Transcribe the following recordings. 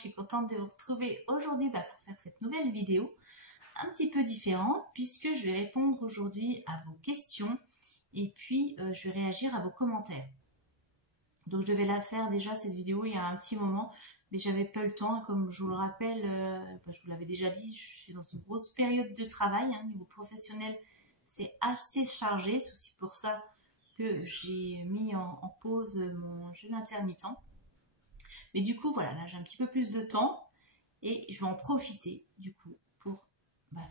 suis contente de vous retrouver aujourd'hui pour faire cette nouvelle vidéo un petit peu différente puisque je vais répondre aujourd'hui à vos questions et puis je vais réagir à vos commentaires. Donc je devais la faire déjà cette vidéo il y a un petit moment, mais j'avais pas le temps. Comme je vous le rappelle, je vous l'avais déjà dit, je suis dans une grosse période de travail, niveau professionnel, c'est assez chargé. C'est aussi pour ça que j'ai mis en pause mon jeûne intermittent. Mais du coup, voilà, là j'ai un petit peu plus de temps et je vais en profiter du coup pour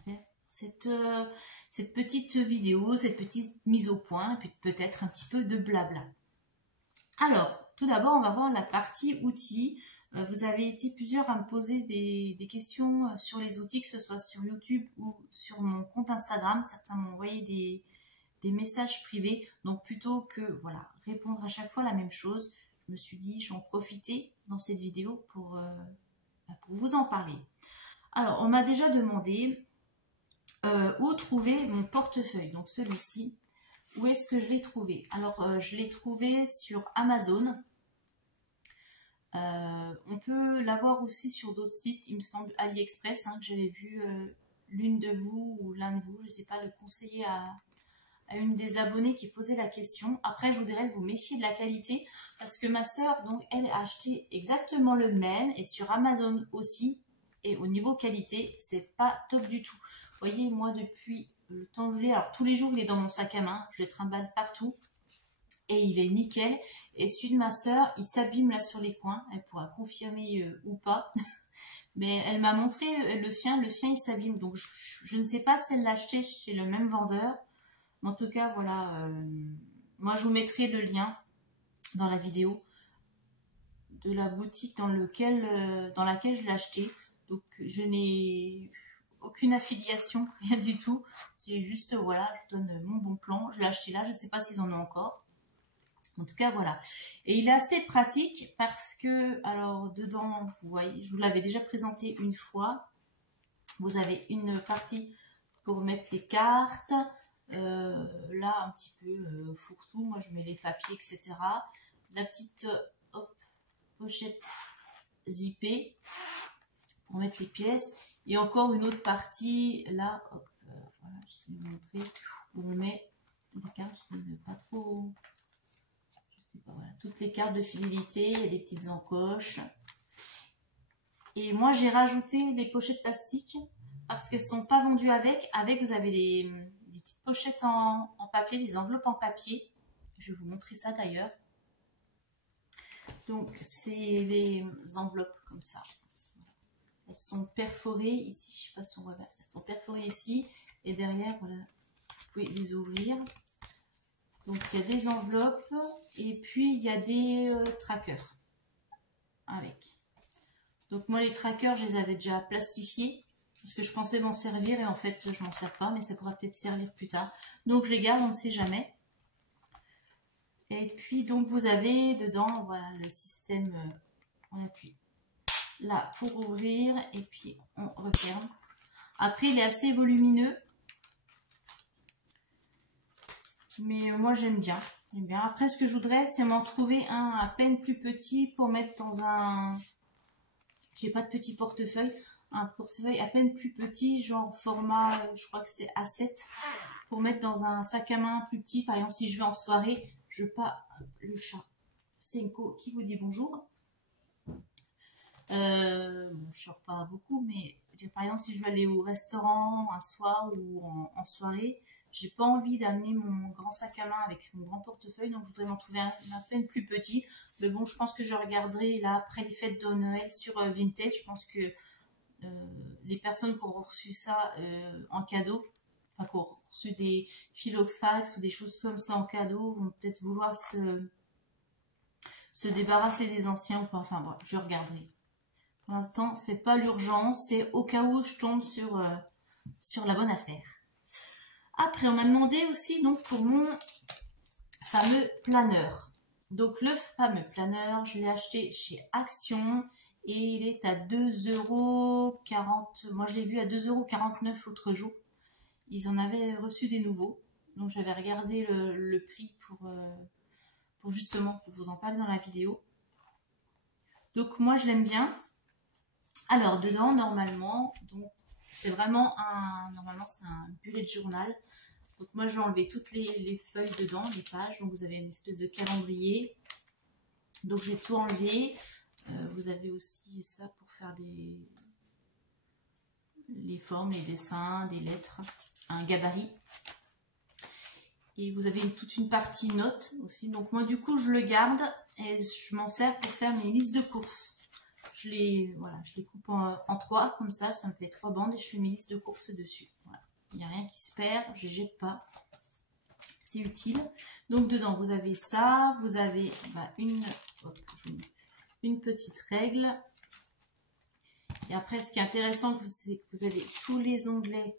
faire cette petite vidéo, cette petite mise au point, et puis peut-être un petit peu de blabla. Alors, tout d'abord, on va voir la partie outils. Vous avez été plusieurs à me poser des questions sur les outils, que ce soit sur YouTube ou sur mon compte Instagram. Certains m'ont envoyé des messages privés. Donc, plutôt que répondre à chaque fois la même chose, je me suis dit, je vais en profiter dans cette vidéo pour vous en parler. Alors, on m'a déjà demandé où trouver mon portefeuille. Donc, celui-ci. Où est-ce que je l'ai trouvé? Alors, je l'ai trouvé sur Amazon. On peut l'avoir aussi sur d'autres sites, il me semble AliExpress, que j'avais vu l'une de vous ou l'un de vous, je ne sais pas, le conseiller à une des abonnées qui posait la question. Après, je vous dirais de vous méfier de la qualité parce que ma soeur, donc, elle a acheté exactement le même et sur Amazon aussi. Et au niveau qualité, c'est pas top du tout. Vous voyez, moi, depuis le temps que je l'ai, alors tous les jours, il est dans mon sac à main, je le trimballe partout. Et il est nickel. Et celui de ma soeur, il s'abîme là sur les coins. Elle pourra confirmer ou pas. Mais elle m'a montré le sien il s'abîme. Donc je ne sais pas si elle l'a acheté chez le même vendeur. Mais en tout cas, voilà. Moi, je vous mettrai le lien dans la vidéo de la boutique dans laquelle je l'ai acheté. Donc je n'ai aucune affiliation, rien du tout. C'est juste, voilà, je donne mon bon plan. Je l'ai acheté là, je ne sais pas s'ils en ont encore. En tout cas, voilà. Et il est assez pratique parce que, alors, dedans, vous voyez, je vous l'avais déjà présenté une fois. Vous avez une partie pour mettre les cartes. Là, un petit peu fourre-tout. Moi, je mets les papiers, etc. La petite pochette zippée pour mettre les pièces. Et encore une autre partie, là, voilà, j'essaie de vous montrer, où on met les cartes. J'essaie de pas trop... Voilà, toutes les cartes de fidélité, il y a des petites encoches. Et moi, j'ai rajouté des pochettes plastiques parce qu'elles ne sont pas vendues avec. Avec, vous avez des petites pochettes en papier, des enveloppes en papier. Je vais vous montrer ça d'ailleurs. Donc, c'est les enveloppes comme ça. Elles sont perforées ici. Je ne sais pas si on voit bien. Elles sont perforées ici. Et derrière, voilà, vous pouvez les ouvrir. Donc, il y a des enveloppes et puis il y a des trackers avec. Donc, moi, les trackers, je les avais déjà plastifiés parce que je pensais m'en servir et en fait, je m'en sers pas, mais ça pourra peut-être servir plus tard. Donc, je les garde, on ne sait jamais. Et puis, donc, vous avez dedans, voilà, le système, on appuie là pour ouvrir et puis on referme. Après, il est assez volumineux. Mais moi j'aime bien. Après ce que je voudrais c'est m'en trouver un à peine plus petit pour mettre dans un... J'ai pas de petit portefeuille. Un portefeuille à peine plus petit, genre format, je crois que c'est A7. Pour mettre dans un sac à main plus petit. Par exemple si je vais en soirée, je veux pas... Le chat. Senko qui vous dit bonjour. Bon, je sors pas beaucoup mais par exemple si je veux aller au restaurant un soir ou en soirée, j'ai pas envie d'amener mon grand sac à main avec mon grand portefeuille, donc je voudrais m'en trouver un à peine plus petit. Mais bon, je pense que je regarderai là après les fêtes de Noël sur Vinted. Je pense que les personnes qui auront reçu ça en cadeau, enfin qui auront reçu des filofax ou des choses comme ça en cadeau, vont peut-être vouloir se débarrasser des anciens ou pas. Enfin bon, je regarderai. Pour l'instant, c'est pas l'urgence, c'est au cas où je tombe sur la bonne affaire. Après, on m'a demandé aussi donc pour mon fameux planeur. Donc le fameux planeur, je l'ai acheté chez Action et il est à 2,40 €. Moi, je l'ai vu à 2,49 € l'autre jour. Ils en avaient reçu des nouveaux. Donc j'avais regardé le prix pour justement pour vous en parler dans la vidéo. Donc moi, je l'aime bien. Alors, dedans, normalement, donc c'est vraiment normalement, c'est un bullet journal. Donc, moi, j'ai enlevé toutes les feuilles dedans, les pages. Donc, vous avez une espèce de calendrier. Donc, j'ai tout enlevé. Vous avez aussi ça pour faire les formes, les dessins, des lettres, un gabarit. Et vous avez toute une partie notes aussi. Donc, moi, du coup, je le garde et je m'en sers pour faire mes listes de courses. Je les coupe en 3, comme ça me fait 3 bandes et je fais mes listes de courses dessus. Voilà. Il n'y a rien qui se perd, je ne jette pas. C'est utile. Donc dedans, vous avez ça, vous avez une petite règle. Et après, ce qui est intéressant, c'est que vous avez tous les onglets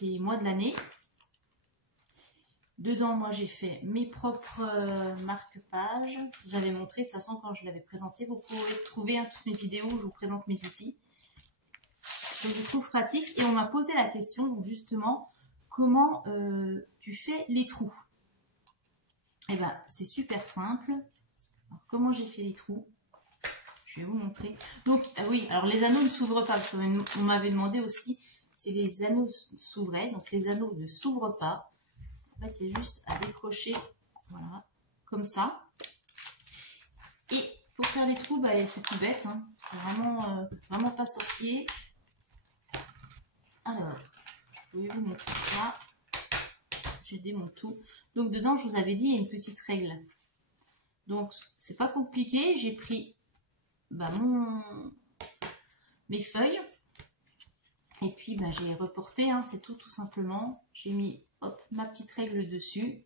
des mois de l'année. Dedans, moi, j'ai fait mes propres marque-pages. J'avais montré, de toute façon, quand je l'avais présenté, vous pouvez trouver toutes mes vidéos où je vous présente mes outils. Donc, je trouve pratique. Et on m'a posé la question, donc justement, comment tu fais les trous? Eh bien, c'est super simple. Alors, comment j'ai fait les trous? Je vais vous montrer. Donc, oui, alors les anneaux ne s'ouvrent pas. Parce qu'on m'avait demandé aussi si les anneaux s'ouvraient. Donc, les anneaux ne s'ouvrent pas. En fait, il y a juste à décrocher, voilà, comme ça. Et pour faire les trous, c'est tout bête, hein. C'est vraiment pas sorcier. Alors, je vais vous montrer ça. Je démonte tout. Donc, dedans, je vous avais dit, il y a une petite règle. Donc, c'est pas compliqué. J'ai pris mes feuilles. Et puis, j'ai reporté, hein, c'est tout simplement. J'ai mis ma petite règle dessus,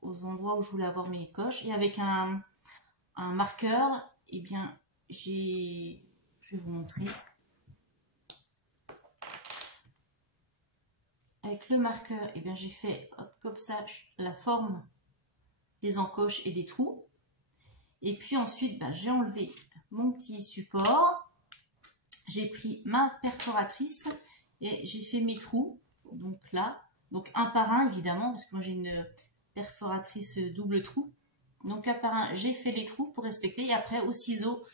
aux endroits où je voulais avoir mes coches. Et avec un marqueur, eh bien, je vais vous montrer. Avec le marqueur, eh bien, j'ai fait comme ça la forme des encoches et des trous. Et puis ensuite, j'ai enlevé mon petit support. J'ai pris ma perforatrice et j'ai fait mes trous. Donc là, donc un par un évidemment, parce que moi j'ai une perforatrice double trou. Donc un par un, j'ai fait les trous pour respecter. Et après au ciseau,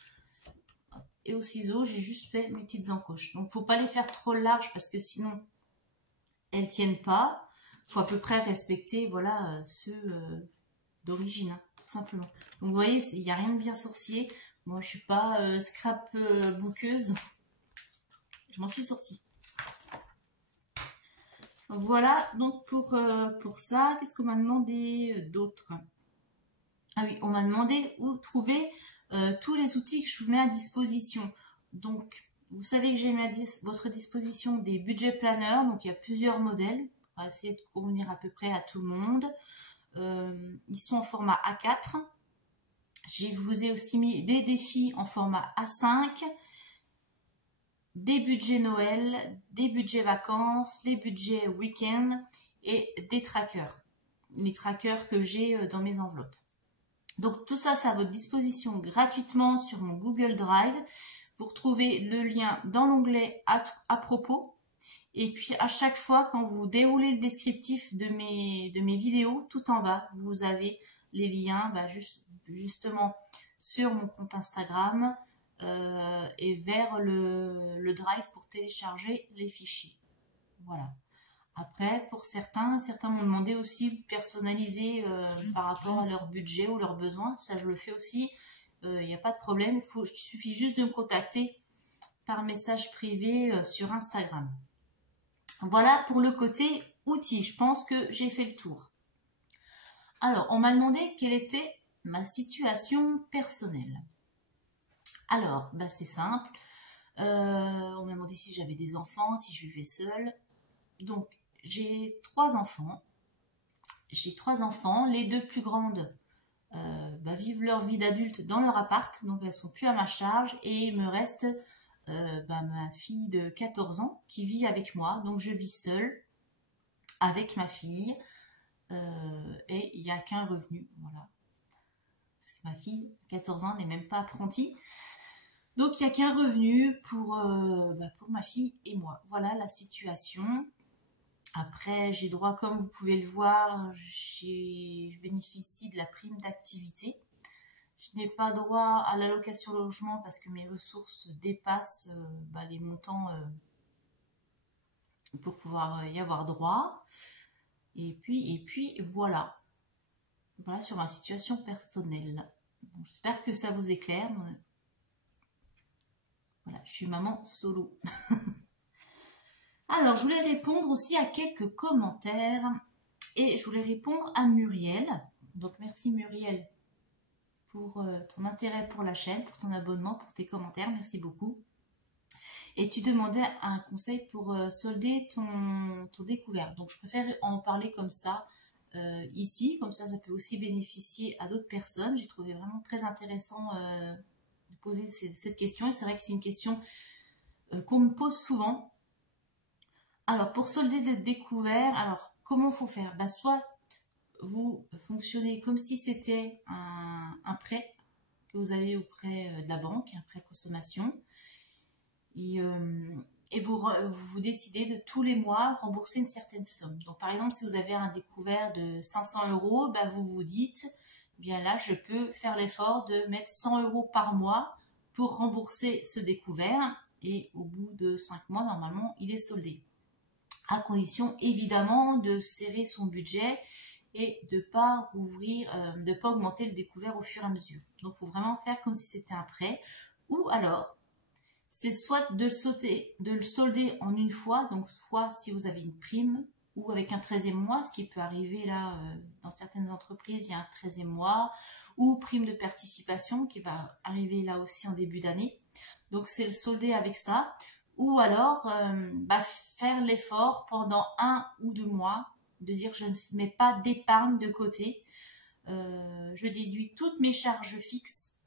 j'ai juste fait mes petites encoches. Donc faut pas les faire trop larges parce que sinon elles tiennent pas. Faut à peu près respecter, voilà, ceux d'origine, hein, tout simplement. Donc vous voyez, il n'y a rien de bien sorcier. Moi je suis pas scrapbookeuse. Je m'en suis sortie. Voilà, donc pour ça, qu'est-ce qu'on m'a demandé d'autre? Ah oui, on m'a demandé où trouver tous les outils que je vous mets à disposition. Donc, vous savez que j'ai mis à votre disposition des budget planners. Donc, il y a plusieurs modèles pour essayer de convenir à peu près à tout le monde. Ils sont en format A4. Je vous ai aussi mis des défis en format A5. Des budgets Noël, des budgets vacances, les budgets week-end et des trackers. Les trackers que j'ai dans mes enveloppes. Donc tout ça, c'est à votre disposition gratuitement sur mon Google Drive. Vous retrouvez le lien dans l'onglet à propos. Et puis à chaque fois, quand vous déroulez le descriptif de mes vidéos, tout en bas, vous avez les liens justement sur mon compte Instagram. Et vers le drive pour télécharger les fichiers. Voilà. Après, pour certains m'ont demandé aussi personnaliser par rapport à leur budget ou leurs besoins. Ça, je le fais aussi. Il n'y a pas de problème. Il suffit juste de me contacter par message privé sur Instagram. Voilà pour le côté outils. Je pense que j'ai fait le tour. Alors, on m'a demandé quelle était ma situation personnelle. Alors, c'est simple. On m'a demandé si j'avais des enfants, si je vivais seule. Donc, j'ai 3 enfants. Les 2 plus grandes vivent leur vie d'adulte dans leur appart. Donc, elles sont plus à ma charge. Et il me reste ma fille de 14 ans qui vit avec moi. Donc, je vis seule avec ma fille. Et il n'y a qu'un revenu. Voilà. Parce que ma fille, 14 ans, n'est même pas apprentie. Donc, il n'y a qu'un revenu pour ma fille et moi. Voilà la situation. Après, j'ai droit, comme vous pouvez le voir, je bénéficie de la prime d'activité. Je n'ai pas droit à l'allocation logement parce que mes ressources dépassent les montants pour pouvoir y avoir droit. Et puis voilà. Voilà sur ma situation personnelle. Bon, j'espère que ça vous éclaire. Voilà, je suis maman solo. Alors, je voulais répondre aussi à quelques commentaires. Et je voulais répondre à Muriel. Donc, merci Muriel pour ton intérêt pour la chaîne, pour ton abonnement, pour tes commentaires. Merci beaucoup. Et tu demandais un conseil pour solder ton découvert. Donc, je préfère en parler comme ça ici. Comme ça peut aussi bénéficier à d'autres personnes. J'ai trouvé vraiment très intéressant de poser cette question. Et c'est vrai que c'est une question qu'on me pose souvent. Alors, pour solder le découvert, alors, comment faut faire? Soit vous fonctionnez comme si c'était un prêt que vous avez auprès de la banque, un prêt consommation. Et vous décidez de tous les mois rembourser une certaine somme. Donc par exemple, si vous avez un découvert de 500 €, vous vous dites, bien là, je peux faire l'effort de mettre 100 € par mois pour rembourser ce découvert. Et au bout de 5 mois, normalement, il est soldé. À condition, évidemment, de serrer son budget et de pas augmenter le découvert au fur et à mesure. Donc, il faut vraiment faire comme si c'était un prêt. Ou alors, c'est soit de le solder en une fois, donc soit si vous avez une prime, ou avec un 13e mois, ce qui peut arriver là, dans certaines entreprises, il y a un 13e mois, ou prime de participation qui va arriver là aussi en début d'année. Donc, c'est le solder avec ça. Ou alors, faire l'effort pendant 1 ou 2 mois, de dire je ne mets pas d'épargne de côté, je déduis toutes mes charges fixes,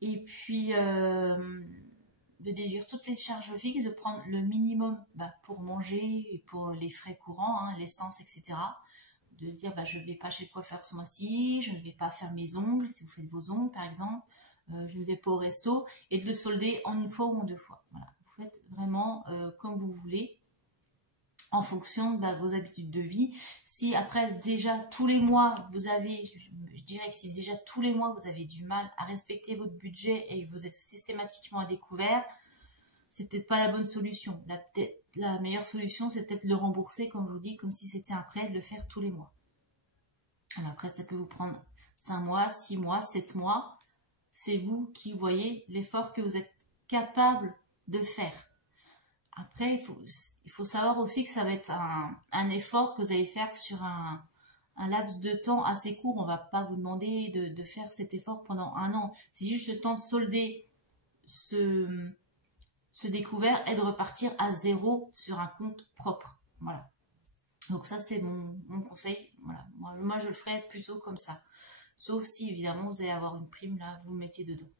et puis de déduire toutes les charges fixes, de prendre le minimum pour manger et pour les frais courants, l'essence, etc. De dire je ne vais pas chez le coiffeur ce mois-ci, je ne vais pas faire mes ongles, si vous faites vos ongles par exemple, je ne vais pas au resto, et de le solder en une fois ou en 2 fois. Voilà. Vous faites vraiment comme vous voulez, en fonction de vos habitudes de vie. Si après déjà tous les mois vous avez, je dirais que si déjà tous les mois vous avez du mal à respecter votre budget et que vous êtes systématiquement à découvert, c'est peut-être pas la bonne solution. La meilleure solution, c'est peut-être le rembourser, comme je vous dis, comme si c'était un prêt, de le faire tous les mois. Alors après, ça peut vous prendre 5 mois, 6 mois, 7 mois. C'est vous qui voyez l'effort que vous êtes capable de faire. Après, il faut savoir aussi que ça va être un effort que vous allez faire sur un laps de temps assez court. On ne va pas vous demander de faire cet effort pendant 1 an. C'est juste le temps de solder ce découvert et de repartir à 0 sur un compte propre. Voilà. Donc ça, c'est mon conseil. Voilà. Moi, je le ferai plutôt comme ça. Sauf si, évidemment, vous allez avoir une prime, là, vous le mettez dedans.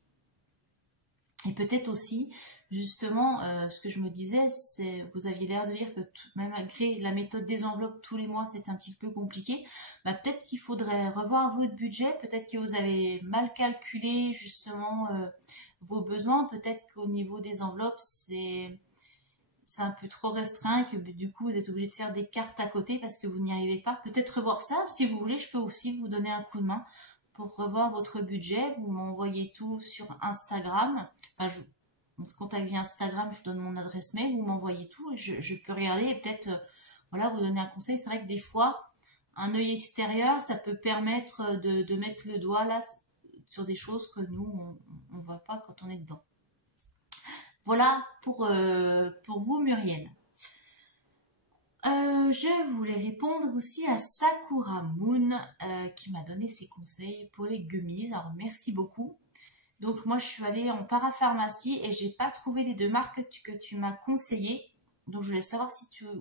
Et peut-être aussi, justement, ce que je me disais, c'est, vous aviez l'air de dire que même malgré la méthode des enveloppes tous les mois, c'est un petit peu compliqué. Peut-être qu'il faudrait revoir votre budget, peut-être que vous avez mal calculé justement vos besoins, peut-être qu'au niveau des enveloppes, c'est un peu trop restreint, que du coup vous êtes obligé de faire des cartes à côté parce que vous n'y arrivez pas. Peut-être revoir ça, si vous voulez, je peux aussi vous donner un coup de main pour revoir votre budget. Vous m'envoyez tout sur Instagram. On se contacte via Instagram, je vous donne mon adresse mail, vous m'envoyez tout et je peux regarder et peut-être voilà, vous donner un conseil. C'est vrai que des fois, un œil extérieur, ça peut permettre de mettre le doigt là sur des choses que nous, on ne voit pas quand on est dedans. Voilà pour vous, Muriel. Je voulais répondre aussi à Sakura Moon qui m'a donné ses conseils pour les gummies. Alors merci beaucoup. Donc moi je suis allée en parapharmacie et j'ai pas trouvé les 2 marques que tu m'as conseillées. Donc je voulais savoir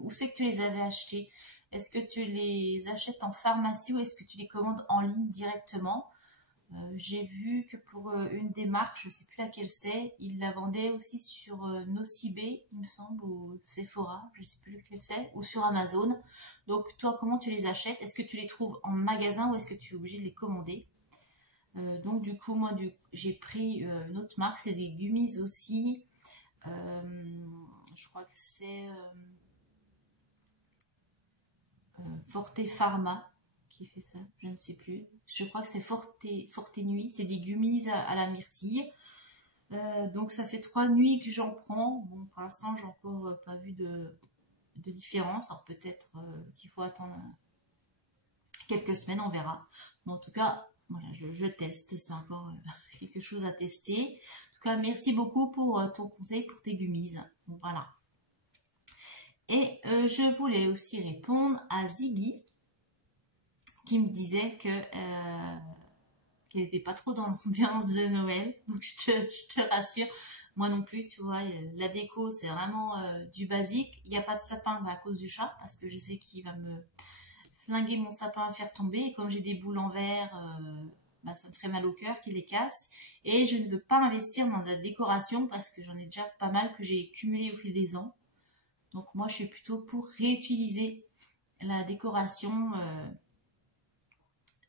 où c'est que tu les avais achetées. Est-ce que tu les achètes en pharmacie ou est-ce que tu les commandes en ligne directement? J'ai vu que pour une des marques, je ne sais plus laquelle c'est, ils la vendaient aussi sur Nocibé, il me semble, ou Sephora, je ne sais plus lequel c'est, ou sur Amazon. Donc toi, comment tu les achètes? Est-ce que tu les trouves en magasin ou est-ce que tu es obligé de les commander? Donc du coup, moi, j'ai pris une autre marque, c'est des gummies aussi. Je crois que c'est Forte Pharma qui fait ça, je ne sais plus. Je crois que c'est Forte Nuit, c'est des gummies à la myrtille. Donc ça fait 3 nuits que j'en prends. Bon, pour l'instant, j'ai encore pas vu de différence. Alors peut-être qu'il faut attendre quelques semaines, on verra. Mais en tout cas, voilà, je teste, c'est encore quelque chose à tester. En tout cas, merci beaucoup pour ton conseil pour tes gummies. Bon, voilà. Et je voulais aussi répondre à Ziggy, qui me disait que qu'elle n'était pas trop dans l'ambiance de Noël. Donc je te rassure, moi non plus, tu vois, la déco c'est vraiment du basique. Il n'y a pas de sapin à cause du chat, parce que je sais qu'il va me flinguer mon sapin à faire tomber. Et comme j'ai des boules en verre, ça me ferait mal au cœur qu'il les casse. Et je ne veux pas investir dans la décoration parce que j'en ai déjà pas mal que j'ai cumulé au fil des ans. Donc moi je suis plutôt pour réutiliser la décoration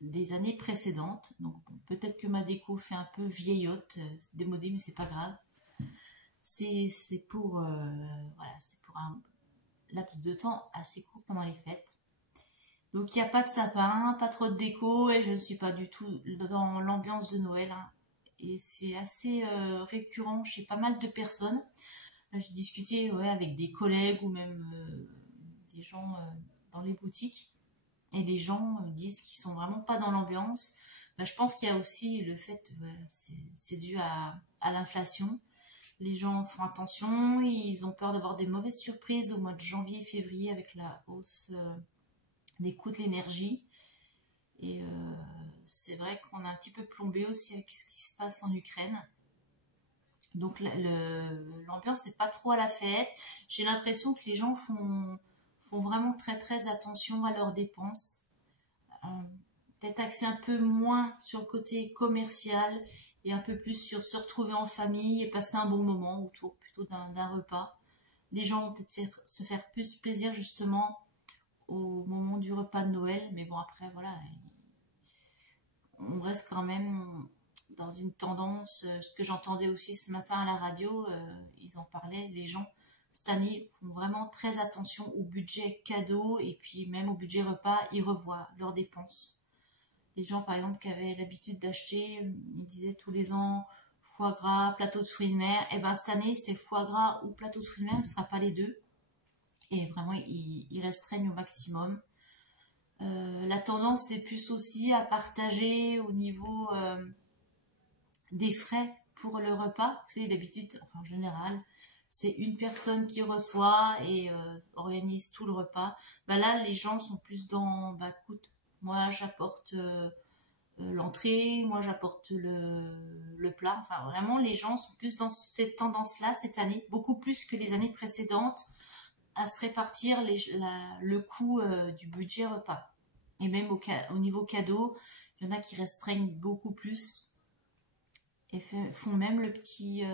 des années précédentes. Donc bon, peut-être que ma déco fait un peu vieillotte, c'est démodé, mais c'est pas grave. C'est pour voilà, c'est pour un laps de temps assez court pendant les fêtes. Donc il n'y a pas de sapin, pas trop de déco, et je ne suis pas du tout dans l'ambiance de Noël. Hein. Et c'est assez récurrent chez pas mal de personnes. J'ai discuté avec des collègues ou même des gens dans les boutiques. Et les gens disent qu'ils sont vraiment pas dans l'ambiance. Je pense qu'il y a aussi le fait, c'est dû à l'inflation. Les gens font attention, ils ont peur d'avoir des mauvaises surprises au mois de janvier, février avec la hausse des coûts de l'énergie. Et c'est vrai qu'on a un petit peu plombé aussi avec ce qui se passe en Ukraine. Donc l'ambiance n'est pas trop à la fête. J'ai l'impression que les gens font vraiment très très attention à leurs dépenses. Peut-être axer un peu moins sur le côté commercial et un peu plus sur se retrouver en famille et passer un bon moment autour plutôt d'un repas. Les gens vont peut-être se faire plus plaisir justement au moment du repas de Noël. Mais bon, après, voilà, on reste quand même dans une tendance, ce que j'entendais aussi ce matin à la radio, ils en parlaient, les gens cette année font vraiment très attention au budget cadeau et puis même au budget repas, ils revoient leurs dépenses. Les gens par exemple qui avaient l'habitude d'acheter, ils disaient tous les ans foie gras, plateau de fruits de mer, et cette année c'est foie gras ou plateau de fruits de mer, ce ne sera pas les deux. Et vraiment ils restreignent au maximum. La tendance c'est plus aussi à partager au niveau des frais pour le repas. Vous savez, d'habitude, enfin en général, c'est une personne qui reçoit et organise tout le repas. Là, les gens sont plus dans, écoute, moi j'apporte l'entrée, moi j'apporte le plat. Enfin, vraiment, les gens sont plus dans cette tendance-là cette année, beaucoup plus que les années précédentes, à se répartir le coût du budget repas. Et même au niveau cadeau, il y en a qui restreignent beaucoup plus et font même le petit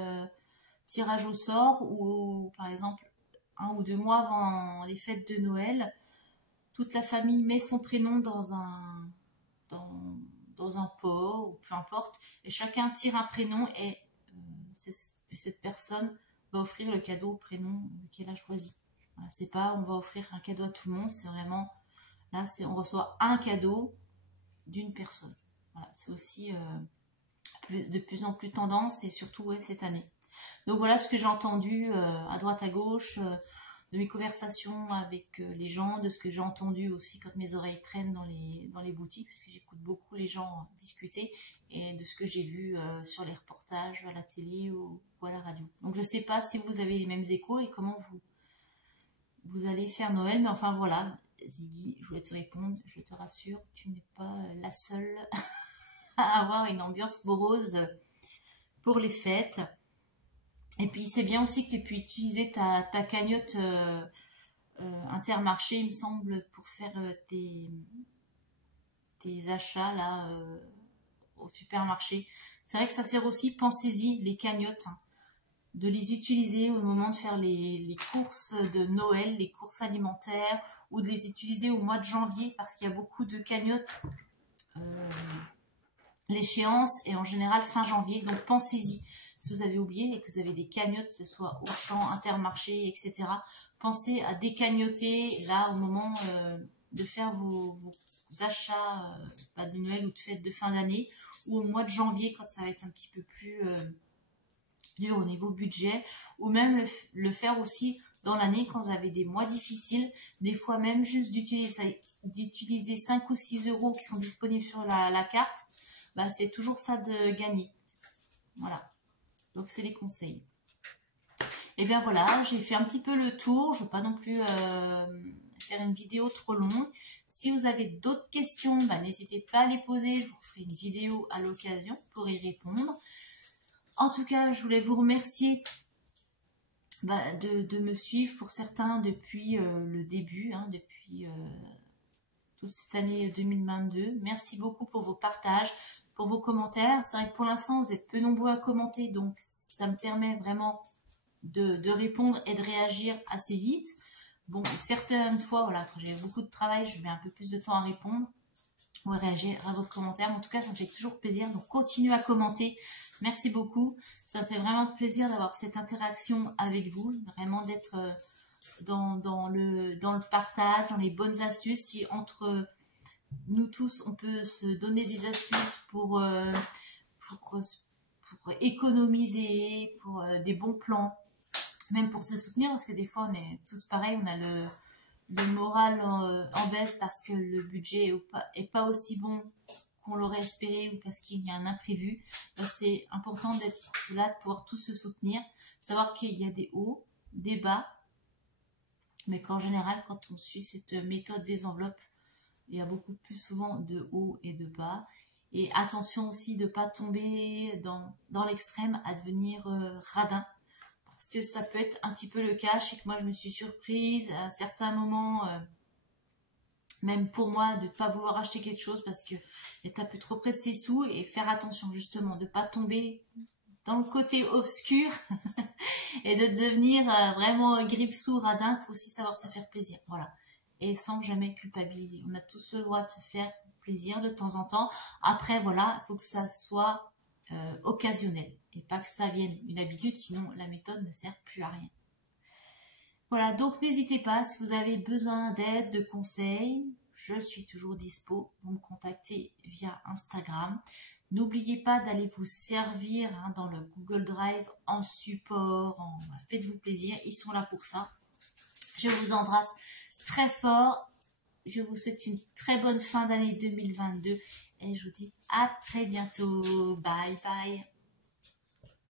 tirage au sort où, par exemple, 1 ou 2 mois avant les fêtes de Noël, toute la famille met son prénom dans un pot ou peu importe, et chacun tire un prénom et cette personne va offrir le cadeau au prénom qu'elle a choisi. Voilà, c'est pas on va offrir un cadeau à tout le monde, c'est vraiment là on reçoit un cadeau d'une personne. Voilà, c'est aussi de plus en plus tendance et surtout cette année. Donc voilà ce que j'ai entendu à droite à gauche de mes conversations avec les gens, de ce que j'ai entendu aussi quand mes oreilles traînent dans les boutiques, parce que j'écoute beaucoup les gens discuter, et de ce que j'ai vu sur les reportages à la télé ou à la radio. Donc je ne sais pas si vous avez les mêmes échos et comment vous allez faire Noël, mais enfin voilà, Ziggy, je voulais te répondre, je te rassure, tu n'es pas la seule à avoir une ambiance morose pour les fêtes. Et puis c'est bien aussi que tu aies pu utiliser ta cagnotte Intermarché, il me semble, pour faire tes achats là au supermarché. C'est vrai que ça sert aussi, pensez-y, les cagnottes, hein, de les utiliser au moment de faire les courses de Noël, les courses alimentaires, ou de les utiliser au mois de janvier, parce qu'il y a beaucoup de cagnottes. L'échéance est en général fin janvier, donc pensez-y. Si vous avez oublié et que vous avez des cagnottes, que ce soit Auchan, Intermarché, etc., pensez à décagnoter là au moment de faire vos achats de Noël ou de fête de fin d'année, ou au mois de janvier quand ça va être un petit peu plus dur au niveau budget, ou même le faire aussi dans l'année quand vous avez des mois difficiles, des fois même juste d'utiliser 5 ou 6 euros qui sont disponibles sur la carte, bah, c'est toujours ça de gagner. Voilà, donc c'est les conseils. Et bien voilà, j'ai fait un petit peu le tour, je ne veux pas non plus faire une vidéo trop longue. Si vous avez d'autres questions, bah, n'hésitez pas à les poser, je vous ferai une vidéo à l'occasion pour y répondre. En tout cas, je voulais vous remercier de me suivre pour certains depuis le début, hein, depuis toute cette année 2022. Merci beaucoup pour vos partages, pour vos commentaires. C'est vrai que pour l'instant, vous êtes peu nombreux à commenter, donc ça me permet vraiment de répondre et de réagir assez vite. Bon, certaines fois, voilà, quand j'ai beaucoup de travail, je mets un peu plus de temps à répondre ou à réagir à vos commentaires. Mais en tout cas, ça me fait toujours plaisir. Donc, continuez à commenter. Merci beaucoup. Ça me fait vraiment plaisir d'avoir cette interaction avec vous, vraiment d'être dans le partage, dans les bonnes astuces. Si entre nous tous, on peut se donner des astuces pour économiser, pour des bons plans, même pour se soutenir, parce que des fois, on est tous pareils, on a le moral en baisse parce que le budget est pas aussi bon qu'on l'aurait espéré ou parce qu'il y a un imprévu. C'est important d'être là, de pouvoir tous se soutenir, savoir qu'il y a des hauts, des bas, mais qu'en général, quand on suit cette méthode des enveloppes, il y a beaucoup plus souvent de hauts et de bas. Et attention aussi de ne pas tomber dans l'extrême à devenir radin. Parce que ça peut être un petit peu le cas. Je sais que moi, je me suis surprise à certains moments, même pour moi, de ne pas vouloir acheter quelque chose parce que est un peu trop près de ses sous, et faire attention justement de ne pas tomber dans le côté obscur et de devenir vraiment grippe-sous, radin. Il faut aussi savoir se faire plaisir. Voilà. Et sans jamais culpabiliser. On a tous le droit de se faire plaisir de temps en temps. Après, voilà, il faut que ça soit occasionnel et pas que ça vienne une habitude, sinon la méthode ne sert plus à rien. Voilà, donc n'hésitez pas, si vous avez besoin d'aide, de conseils, je suis toujours dispo. Vous me contactez via Instagram. N'oubliez pas d'aller vous servir dans le Google Drive en support, faites-vous plaisir, ils sont là pour ça. Je vous embrasse très fort. Je vous souhaite une très bonne fin d'année 2022 et je vous dis à très bientôt. Bye bye.